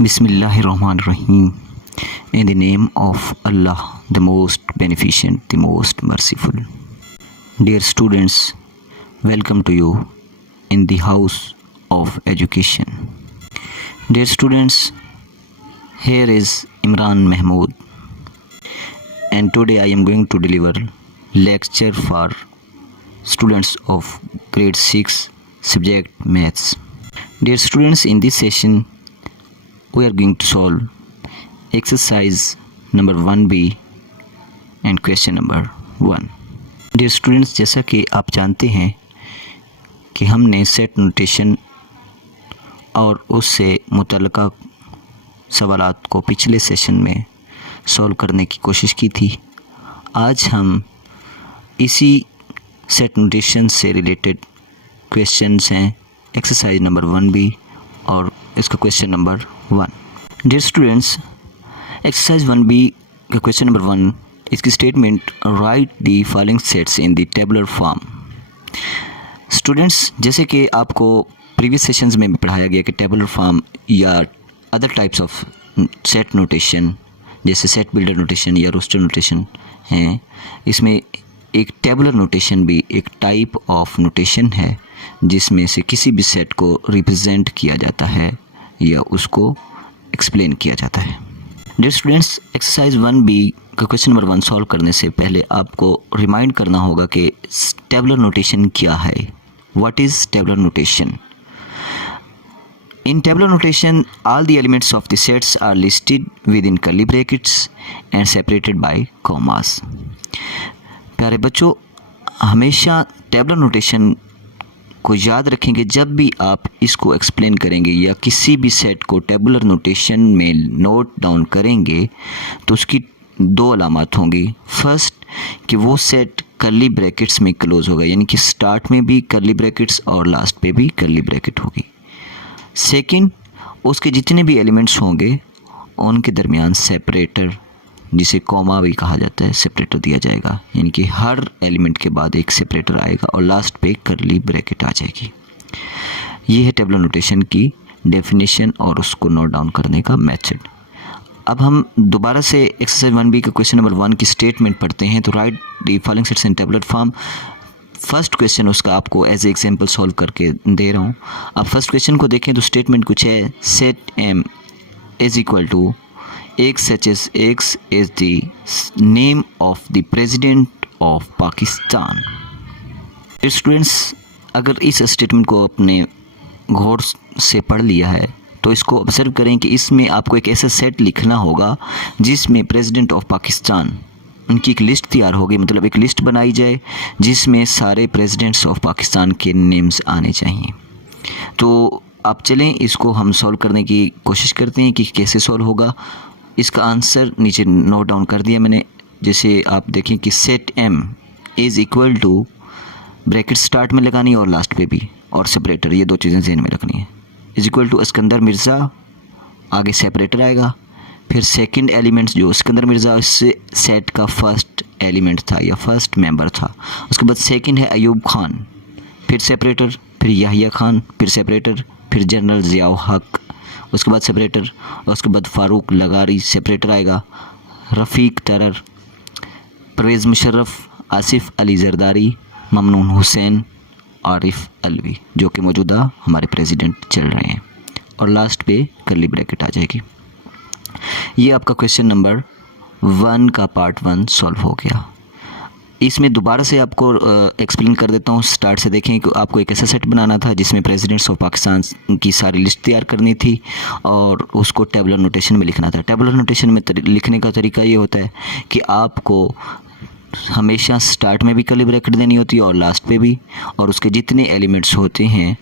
Bismillahirrahmanirrahim. In the name of Allah, the most beneficent, the most merciful. Dear students, welcome to you in the house of education. Dear students, here is Imran Mahmood, and today I am going to deliver lecture for students of grade 6 subject maths. Dear students, in this session we are going to solve exercise number 1b and question number 1. Dear students, जैसा कि आप जानते हैं कि हमने set notation और उससे मुतल्लिका सवालात को पिछले सेशन में सॉल्व करने की कोशिश की थी। आज हम इसी सेट नोटेशन से रिलेटेड क्वेश्चंस हैं, एक्सरसाइज नंबर 1b और इसका question number 1. Dear students, exercise 1b का क्वेश्चन नंबर 1, इसकी statement write the following sets in the tabular form. Students, जैसे कि आपको प्रीवियस सेशंस में भी पढ़ाया गया कि टेबुलर फॉर्म या other types of set notation जैसे सेट बिल्डर नोटेशन या रोस्टर नोटेशन हैं, इसमें एक टेबुलर नोटेशन भी एक टाइप ऑफ नोटेशन है जिसमें से किसी भी सेट को रिप्रेजेंट किया जाता है या उसको एक्सप्लेन किया जाता है. डियर स्टूडेंट्स, एक्सरसाइज 1b का क्वेश्चन नंबर 1 सॉल्व करने से पहले आपको रिमाइंड करना होगा कि टेबुलर नोटेशन क्या है. What is tabular notation? In tabular notation, all the elements of the sets are listed within curly brackets and separated by commas. प्यारे बच्चों, हमेशा टेबुलर नोटेशन को याद रखेंगे जब भी आप इसको एक्सप्लेन करेंगे या किसी भी सेट को टेबुलर नोटेशन में नोट डाउन करेंगे तो उसकी दो अलामत होंगी. फर्स्ट, कि वो सेट कर्ली ब्रैकेट्स में क्लोज होगा, यानी कि स्टार्ट में भी कर्ली ब्रैकेट्स और लास्ट पे भी कर्ली ब्रैकेट होगी. सेकंड, उसके जितने भी एलिमेंट्स होंगे उनके दरमियान सेपरेटर, जिसे कॉमा भी कहा जाता है, सेपरेटर दिया जाएगा, यानी कि हर एलिमेंट के बाद एक सेपरेटर आएगा और लास्ट पे कर्ली ब्रैकेट आ जाएगी. ये है टेबुलर नोटेशन की डेफिनेशन और उसको नोट डाउन करने का मेथड. अब हम दोबारा से एक्सरसाइज 1b का क्वेश्चन नंबर 1 की स्टेटमेंट पढ़ते हैं. तो right the following sets in tabular form. First question उसका आपको एज ए एग्जाम्पल सॉल्व करके दे रहा हूँ. आप फर्स्ट क्वेश्चन को देखें तो स्टेटमेंट कुछ है. Set M is equal to X such as X is the name of the president of Pakistan. Students, अगर इस स्टेटमेंट को अपने गौर से पढ़ लिया है तो इसको ऑब्जर्व करें कि इसमें आपको एक ऐसा सेट लिखना होगा जिसमें प्रेसिडेंट ऑफ पाकिस्तान, उनकी एक लिस्ट तैयार होगी, मतलब एक लिस्ट बनाई जाए जिसमें सारे प्रेसिडेंट्स ऑफ पाकिस्तान के नेम्स आने चाहिए. तो आप चलें इसको हम सॉल्व करने की कोशिश करते हैं कि कैसे सॉल्व होगा. इसका आंसर नीचे नोट डाउन कर दिया मैंने. जैसे आप देखें कि set M is equal to, bracket start में लगानी और लास्ट पे भी, और सेपरेटर, ये दो चीज़ें ज़हन में रखनी है. Is equal to Sikandar Mirza, आगे सेपरेटर आएगा. फिर सेकंड एलिमेंट्स जो सिकंदर मिर्ज़ा इससे सेट का फर्स्ट एलिमेंट था या फर्स्ट मेंबर था. उसके बाद सेकंड है अयूब खान, फिर सेपरेटर, फिर याहिया खान, फिर सेपरेटर, फिर जनरल ज़ियाउल हक, उसके बाद सेपरेटर, और उसके बाद फ़ारूक लगारी, सेपरेटर आएगा. रफ़ीक तरर, परवेज़ मुशर्रफ, आसिफ अली जरदारी, ममनून हुसैन, आरिफ अलवी, जो कि मौजूदा हमारे प्रेसिडेंट चल रहे हैं, और लास्ट पे कर्ली ब्रैकेट आ जाएगी. ये आपका क्वेश्चन नंबर 1 का पार्ट 1 सॉल्व हो गया. इसमें दोबारा से आपको एक्सप्लेन कर देता हूँ. स्टार्ट से देखें कि आपको एक ऐसा सेट बनाना था जिसमें प्रेसिडेंट्स ऑफ पाकिस्तान की सारी लिस्ट तैयार करनी थी और उसको टेबुलर नोटेशन में लिखना था. टेबुलर नोटेशन में लिखने का तरीका ये होता है कि आपको हमेशा स्टार्ट में भी कर्ली ब्रैकेट देनी होती है और लास्ट पे भी, और उसके जितने एलिमेंट्स होते हैं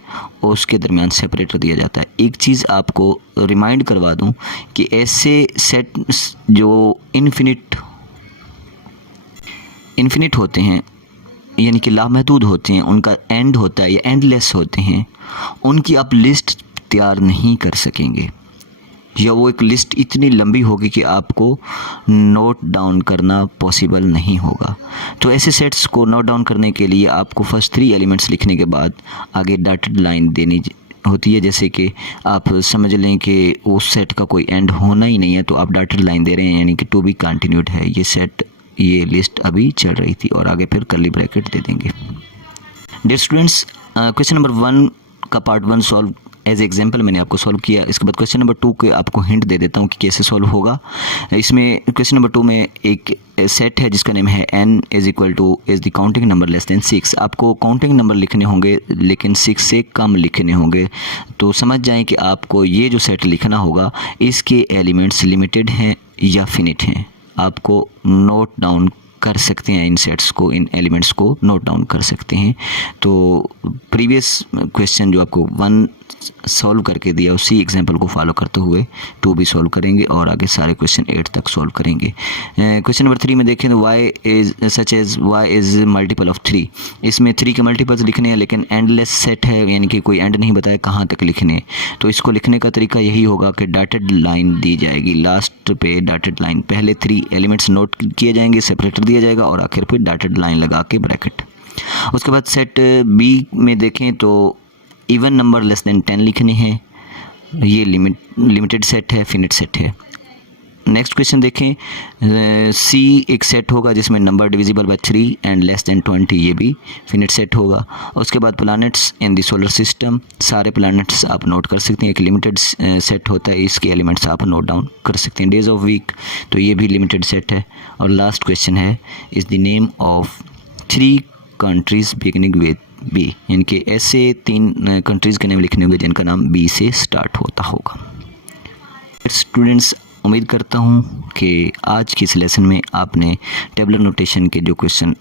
उसके दरमियान सेपरेटर दिया जाता है. एक चीज़ आपको रिमाइंड करवा दूं कि ऐसे सेट जो इन्फिनिट होते हैं, यानी कि लामहदूद होते हैं, उनका एंड होता है या एंडलेस होते हैं, उनकी आप लिस्ट तैयार नहीं कर सकेंगे, या वो एक लिस्ट इतनी लंबी होगी कि आपको नोट डाउन करना पॉसिबल नहीं होगा. तो ऐसे सेट्स को नोट डाउन करने के लिए आपको फर्स्ट 3 एलिमेंट्स लिखने के बाद आगे डॉटेड लाइन देनी होती है, जैसे कि आप समझ लें कि उस सेट का कोई एंड होना ही नहीं है, तो आप डॉटेड लाइन दे रहे हैं, यानी कि टू बी कंटिन्यूड है ये सेट, ये लिस्ट अभी चल रही थी, और आगे फिर कर्ली ब्रैकेट दे देंगे। डियर स्टूडेंट्स, क्वेश्चन नंबर 1 का पार्ट 1 सॉल्व एज एग्जाम्पल मैंने आपको सॉल्व किया। इसके बाद क्वेश्चन नंबर 2 के आपको हिंट दे देता हूँ कि कैसे सॉल्व होगा। इसमें क्वेश्चन नंबर 2 में एक सेट है जिसका नेम है n is equal two is the counting number less than 6। आपको काउंटिंग नंबर लिखने होंगे लेकिन 6 से कम लिखने होंगे। तो समझ जाएं कि आपको ये जो सेट लिखना होगा इसके एलिमेंट्स लिमिटेड हैं या फिनिट हैं। आपको नोट डाउन कर सकते हैं इन सेट्स को, इन एलिमेंट्स को नोट डाउन कर सकते हैं। तो प्रीवियस क्वेश्चन जो आपको 1 सॉल्व करके दिया उसी एग्जांपल को फॉलो करते हुए 2 भी सॉल्व करेंगे और आगे सारे क्वेश्चन 8 तक सॉल्व करेंगे। क्वेश्चन नंबर 3 में देखें तो y is such as y is multiple of 3। इसमें 3 के मल्टीपल्स लिखने हैं लेकिन एंडलेस सेट है, यानी कि कोई एंड नहीं बताया कहाँ तक लिखने। तो इसको लिखने का तरीका यही होगा कि डॉटेड लाइन दी जाएगी, लास्ट पे डॉटेड लाइन, पहले 3 एलिमेंट्स नोट किए जाएंगे, सेपरेटर दिया जाएगा और आखिर पे डॉटेड लाइन लगा के ब्रैकेट। उसके बाद सेट बी में देखें तो इवन नंबर लेस देन 10 लिखने हैं, ये लिमिटेड सेट है, फिनिट सेट है। नेक्स्ट क्वेश्चन देखें, सी एक सेट होगा जिसमें number divisible by 3 and less than 20, ये भी फिनिट सेट होगा। उसके बाद planets in the solar system, सारे प्लैनेट्स आप नोट कर सकते हैं, एक लिमिटेड सेट होता है, इसके एलिमेंट्स आप नोट डाउन कर सकते हैं। डेज ऑफ वीक, तो ये भी लिमिटेड सेट है। और लास्ट क्वेश्चन है, is the name of 3 countries beginning with B, यानी कि ऐसे 3 कंट्रीज़ के नाम लिखने होंगे जिनका नाम बी से स्टार्ट होता होगा। स्टूडेंट्स, उम्मीद करता हूँ कि आज की इस लेसन में आपने टेबलर नोटेशन के जो क्वेश्चन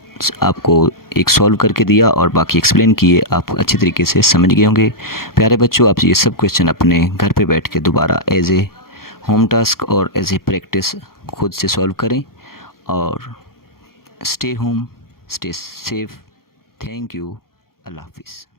आपको एक सॉल्व करके दिया और बाकी एक्सप्लेन किए, आप अच्छी तरीके से समझ गए होंगे। प्यारे बच्चों, आप ये सब क्वेश्चन अपने घर पे बैठ के दोबारा एज ए होम टास्क और एज ए प्रैक्टिस खुद से सॉल्व करें और stay home, stay safe. Thank you. अल्लाह हाफिज़।